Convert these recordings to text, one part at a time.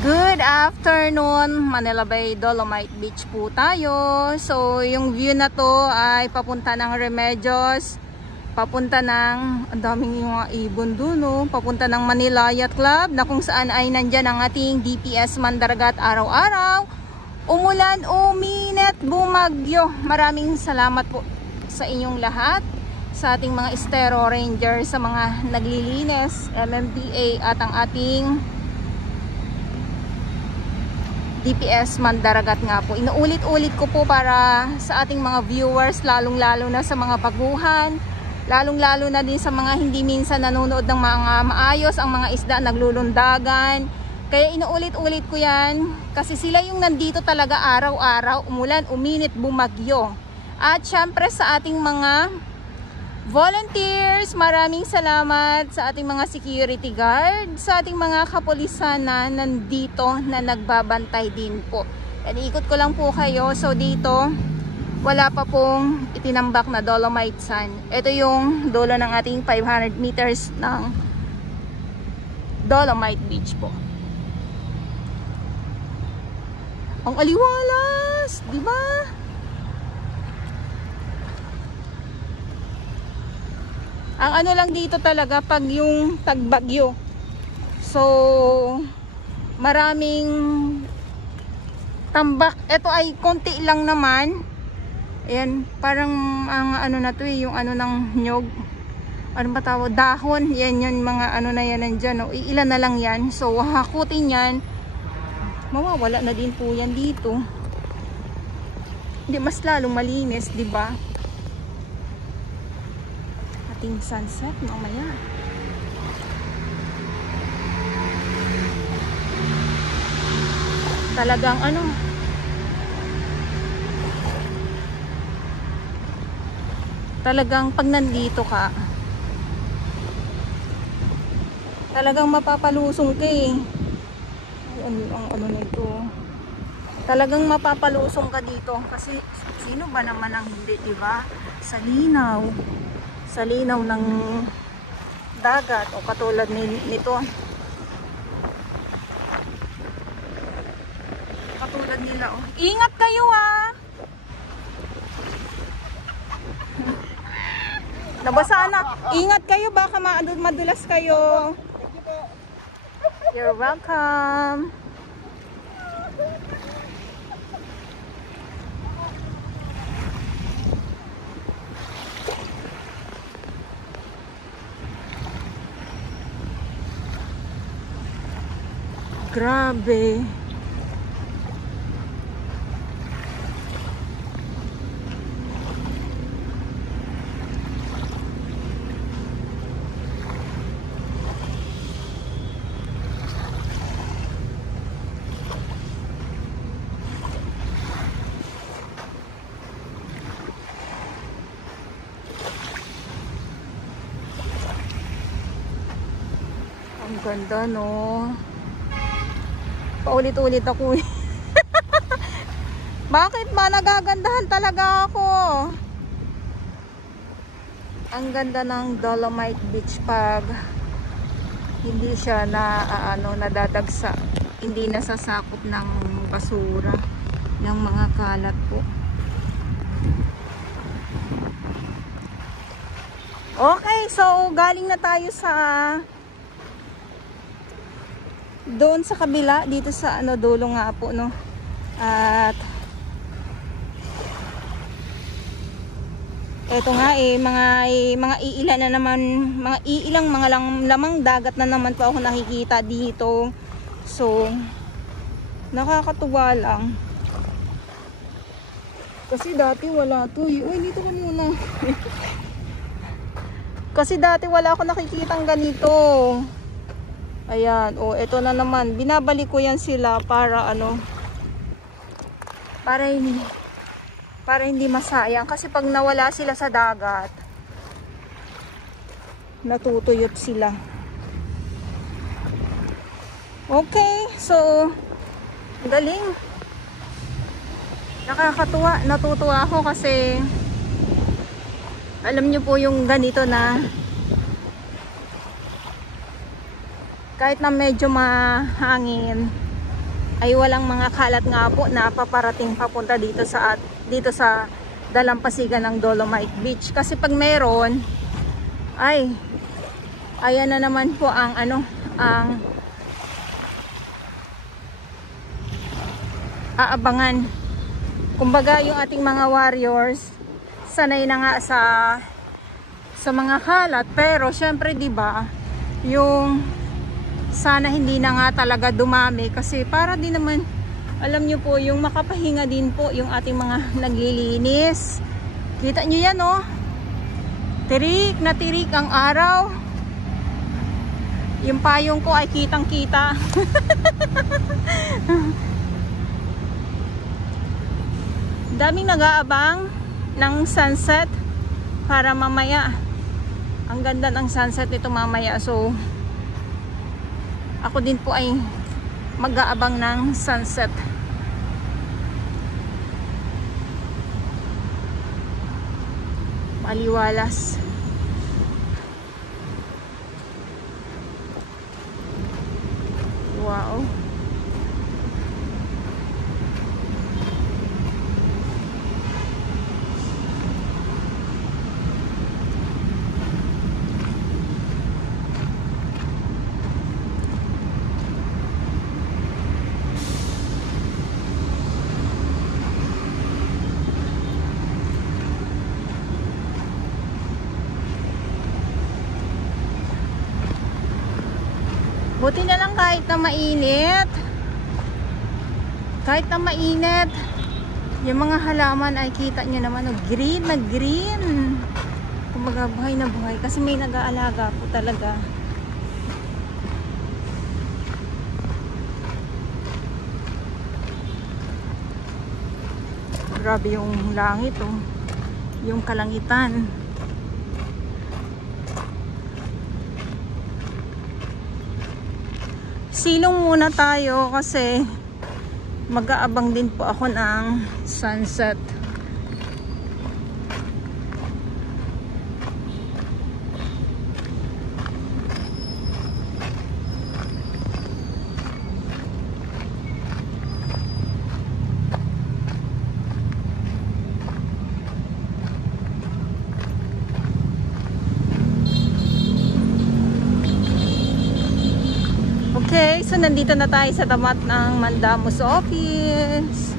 Good afternoon, Manila Bay, Dolomite Beach po tayo. So yung view na to ay papunta ng Remedios, papunta ng, ang daming mga ibon dun, no? Papunta ng Manila Yacht Club, na kung saan ay nandyan ang ating DPS Mandaragat araw-araw. Umulan, uminit, bumagyo. Maraming salamat po sa inyong lahat, sa ating mga Estero Rangers, sa mga naglilinis, MMDA at ang ating DPS Mandaragat nga po. Inuulit-ulit ko po para sa ating mga viewers, lalong-lalo na sa mga baguhan, lalong-lalo na din sa mga hindi minsan nanonood ng mga maayos ang mga isda, naglulundagan. Kaya inuulit-ulit ko yan kasi sila yung nandito talaga araw-araw, umulan, uminit, bumagyo. At syempre sa ating mga volunteers, maraming salamat sa ating mga security guard, sa ating mga kapulisan na nandito na nagbabantay din po. Yan, ikot ko lang po kayo. So dito, wala pa pong itinambak na Dolomite Sand. Ito yung dulo ng ating 500 meters ng Dolomite Beach po. Ang aliwalas, di ba? Ang ano lang dito talaga pag yung tagbagyo. So maraming tambak. Ito ay konti lang naman. Ayan, parang ang ano na to eh, yung ano ng nyog. Ano ba tawag? Dahon. Yan yung mga ano na yan nandyan. No? Ilan na lang yan. So hakutin yan. Mawawala na din po yan dito. Hindi, mas lalong malinis, di ba? Ating sunset mamaya. Talagang ano, talagang pag nandito ka, talagang mapapalusong ka eh. Ang ano nito, talagang mapapalusong ka dito kasi sino ba naman ang hindi, diba? Sa linaw ng dagat o katulad nito, katulad nila, oh. Ingat kayo ah, nabasa na, ingat kayo, baka madulas kayo. You're welcome. Grabe. Ang ganda, no? Paulit-ulit ako eh. Bakit ba nagagandahan talaga ako? Ang ganda ng Dolomite Beach pag hindi siya na nadadagsa, hindi nasasakop ng basura, ng mga kalat po. Okay, so galing na tayo sa doon sa kabila, dito sa dulo nga po, no? At eto nga mga iilan na naman, mga lamang dagat na naman po ako nakikita dito. So nakakatuwa lang kasi dati wala to eh. Uy, dito ka muna. Kasi dati wala ako nakikitang ganito. Ayan, oh, ito na naman. Binabalik ko yan sila para para hindi masayang. Kasi pag nawala sila sa dagat, natutuyot sila. Okay, so galing. Nakakatuwa. Natutuwa ako kasi alam nyo po yung ganito na kahit na medyo mahangin, ay walang mga kalat nga po na paparating papunta dito sa dalampasigan ng Dolomite Beach. Kasi pag meron, ay ayan na naman po ang ang aabangan. Kumbaga yung ating mga warriors sanay na nga sa mga kalat, pero syempre 'di ba, yung sana hindi na nga talaga dumami, kasi para din naman, alam nyo po, yung makapahinga din po yung ating mga naglilinis. Kita nyo yan, oh, tirik na tirik ang araw. Yung payong ko ay kitang kita. Daming nag-aabang ng sunset para mamaya. Ang ganda ng sunset nito mamaya. So ako din po ay mag-aabang ng sunset. Maliwalas. Wow. Buti na lang kahit na mainit. Kahit na mainit, yung mga halaman ay kita nyo naman, oh, green na green. Kumbaga buhay na buhay kasi may nag-aalaga po talaga. Grabe yung langit, oh. Yung kalangitan. Silong muna tayo kasi mag-aabang din po ako ng sunset. Okay, so nandito na tayo sa tamat ng Mandamus office.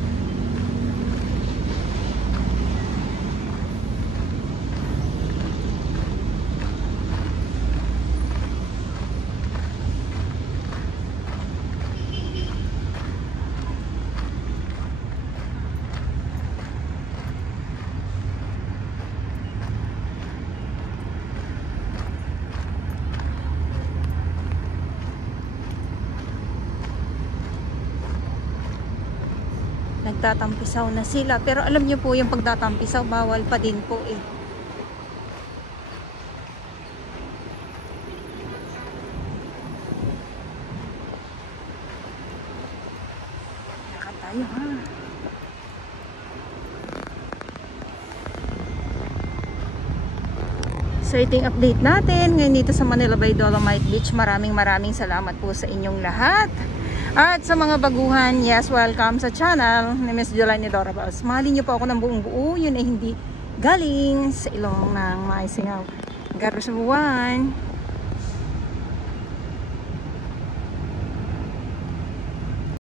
Nagtatampisaw na sila, pero alam niyo po yung pagtatampisaw bawal pa din po eh. Lakad tayo, ha. So ito yung update natin ngayon dito sa Manila Bay Dolomite Beach. Maraming salamat po sa inyong lahat. At sa mga baguhan, yes, welcome sa channel ni Miss Jolene Dorabas. Mahalin niyo po ako ng buong buo. Yun ay hindi galing sa ilong ng maisingaw. Garos buwan.